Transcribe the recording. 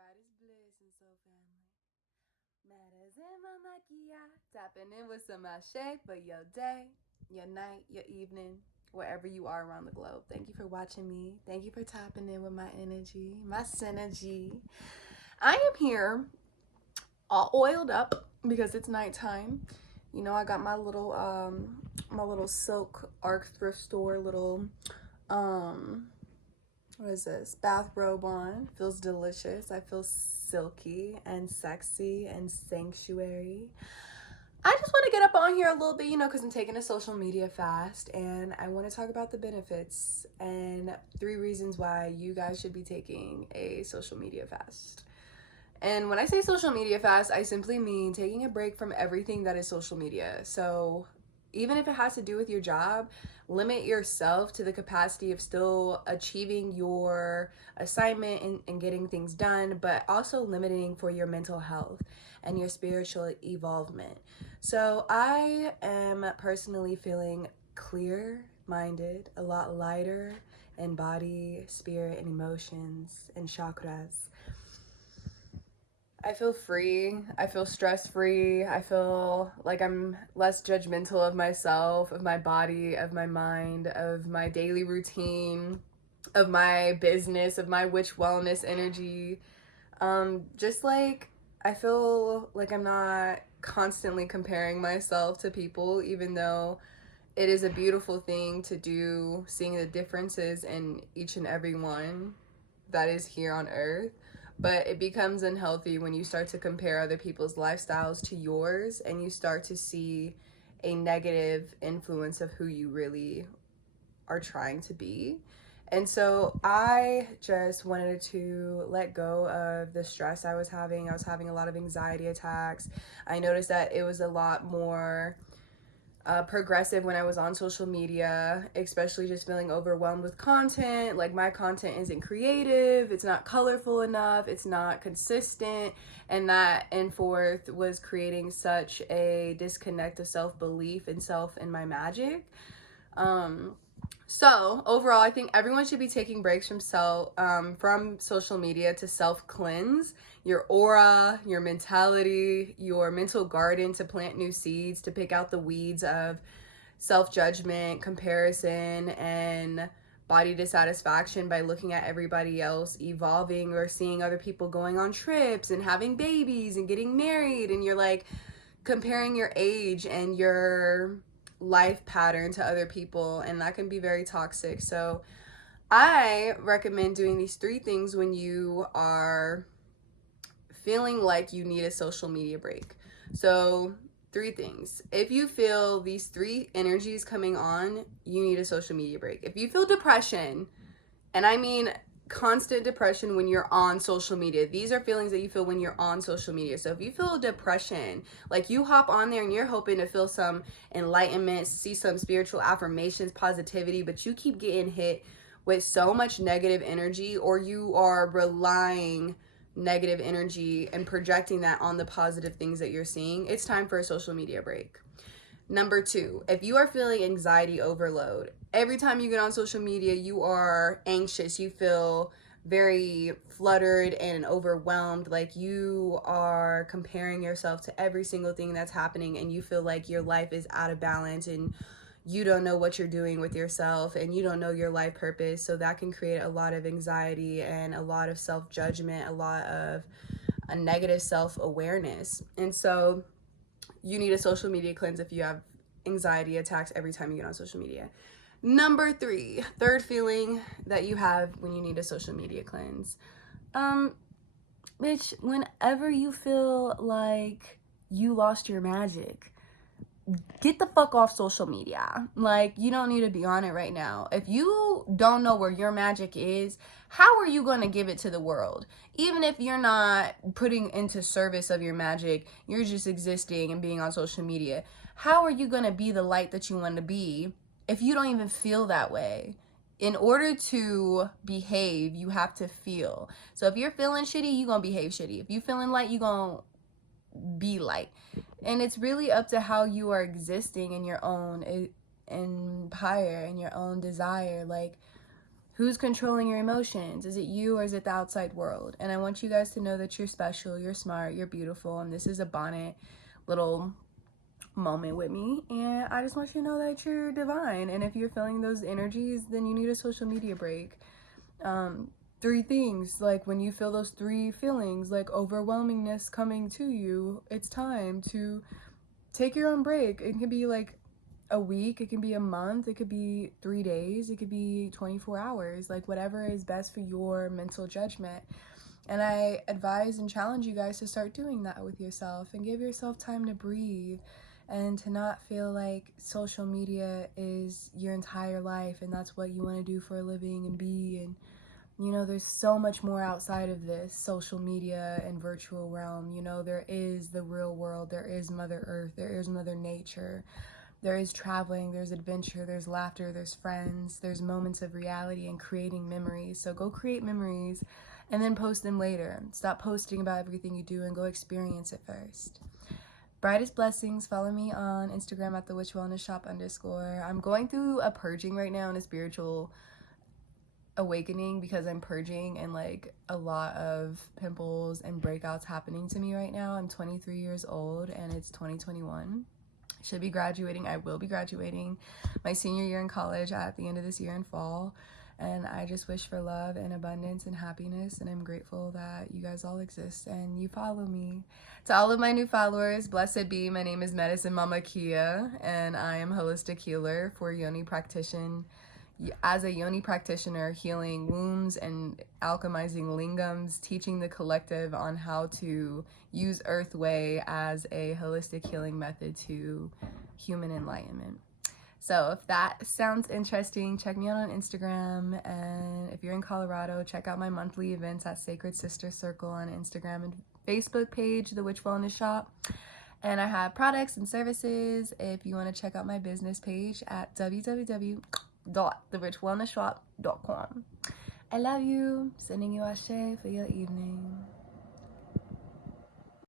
Pride is bliss and so family matters in my maquillage. Tapping in with some Ashe for your day, your night, your evening, wherever you are around the globe. Thank you for watching me. Thank you for tapping in with my energy, my synergy. I am here all oiled up because it's nighttime. You know, I got my little silk arc thrift store little um what is this, bathrobe on. Feels delicious. I feel silky and sexy and sanctuary. I just want to get up on here a little bit, because I'm taking a social media fast and I want to talk about the benefits and 3 reasons why you guys should be taking a social media fast. And when I say social media fast, I simply mean taking a break from everything that is social media. So even if it has to do with your job, limit yourself to the capacity of still achieving your assignment and getting things done, but also limiting for your mental health and your spiritual evolvement. So I am personally feeling clear minded, a lot lighter in body, spirit, and emotions and chakras. I feel free. I feel stress free. I feel like I'm less judgmental of myself, of my body, of my mind, of my daily routine, of my business, of my witch wellness energy. Just like I feel like I'm not constantly comparing myself to people, even though it is a beautiful thing to do, seeing the differences in each and every one that is here on earth. But it becomes unhealthy when you start to compare other people's lifestyles to yours and you start to see a negative influence of who you really are trying to be. And so I just wanted to let go of the stress I was having. I was having a lot of anxiety attacks. I noticed that it was a lot more progressive when I was on social media, especially just feeling overwhelmed with content. Like my content isn't creative, it's not colorful enough, it's not consistent, and that and forth was creating such a disconnect of self-belief and self in my magic. So overall, I think everyone should be taking breaks from social media to self cleanse your aura, your mentality, your mental garden, to plant new seeds, to pick out the weeds of self judgment, comparison, and body dissatisfaction by looking at everybody else evolving or seeing other people going on trips and having babies and getting married, and you're like comparing your age and your life pattern to other people, and that can be very toxic. So I recommend doing these 3 things when you are feeling like you need a social media break. So 3 things. If you feel these 3 energies coming on, you need a social media break. If you feel depression, and I mean constant depression when you're on social media. These are feelings that you feel when you're on social media. So if you feel depression, like you hop on there and you're hoping to feel some enlightenment, see some spiritual affirmations, positivity, but you keep getting hit with so much negative energy, or you are relying negative energy and projecting that on the positive things that you're seeing, it's time for a social media break. Number 2, if you are feeling anxiety overload, every time you get on social media, you are anxious, you feel very fluttered and overwhelmed, like you are comparing yourself to every single thing that's happening, and you feel like your life is out of balance and you don't know what you're doing with yourself and you don't know your life purpose. So that can create a lot of anxiety and a lot of self-judgment, a lot of a negative self-awareness. And so you need a social media cleanse if you have anxiety attacks every time you get on social media. Number 3, third feeling that you have when you need a social media cleanse. Bitch, whenever you feel like you lost your magic, get the fuck off social media. Like, you don't need to be on it right now. If you don't know where your magic is, how are you going to give it to the world? Even if you're not putting into service of your magic, you're just existing and being on social media. How are you going to be the light that you want to be if you don't even feel that way? In order to behave, you have to feel. So if you're feeling shitty, you're going to behave shitty. If you're feeling light, you're going to be light. And it's really up to how you are existing in your own empire and your own desire. Like, Who's controlling your emotions? Is it you or is it the outside world? And I want you guys to know that you're special, you're smart, you're beautiful, and this is a bonnet little moment with me. And I just want you to know that you're divine. And if you're feeling those energies, then you need a social media break. 3 things, like when you feel those 3 feelings, like overwhelmingness coming to you, it's time to take your own break. It can be like a week, it can be a month, it could be 3 days, it could be 24 hours, like whatever is best for your mental judgment. And I advise and challenge you guys to start doing that with yourself and give yourself time to breathe and to not feel like social media is your entire life and that's what you want to do for a living and be. And you know, there's so much more outside of this social media and virtual realm. You know, there is the real world, there is Mother Earth, there is Mother Nature, there is traveling, there's adventure, there's laughter, there's friends, there's moments of reality and creating memories. So go create memories and then post them later. Stop posting about everything you do and go experience it first. Brightest blessings. Follow me on Instagram at thewitchwellnessshop_. I'm going through a purging right now and a spiritual awakening because I'm purging and like a lot of pimples and breakouts happening to me right now. I'm 23 years old and it's 2021. Should be graduating. I will be graduating my senior year in college at the end of this year in fall. And I just wish for love and abundance and happiness. And I'm grateful that you guys all exist and you follow me. To all of my new followers, blessed be. My name is Medicine Mama Kia and I am holistic healer for yoni practitioner. As a yoni practitioner, healing wombs and alchemizing lingams, teaching the collective on how to use Earth Way as a holistic healing method to human enlightenment. So if that sounds interesting, check me out on Instagram. And if you're in Colorado, check out my monthly events at Sacred Sister Circle on Instagram and Facebook page, The Witch Wellness Shop. And I have products and services if you want to check out my business page at www.thewitchwellnessshop.com. I love you. Sending you ashe for your evening.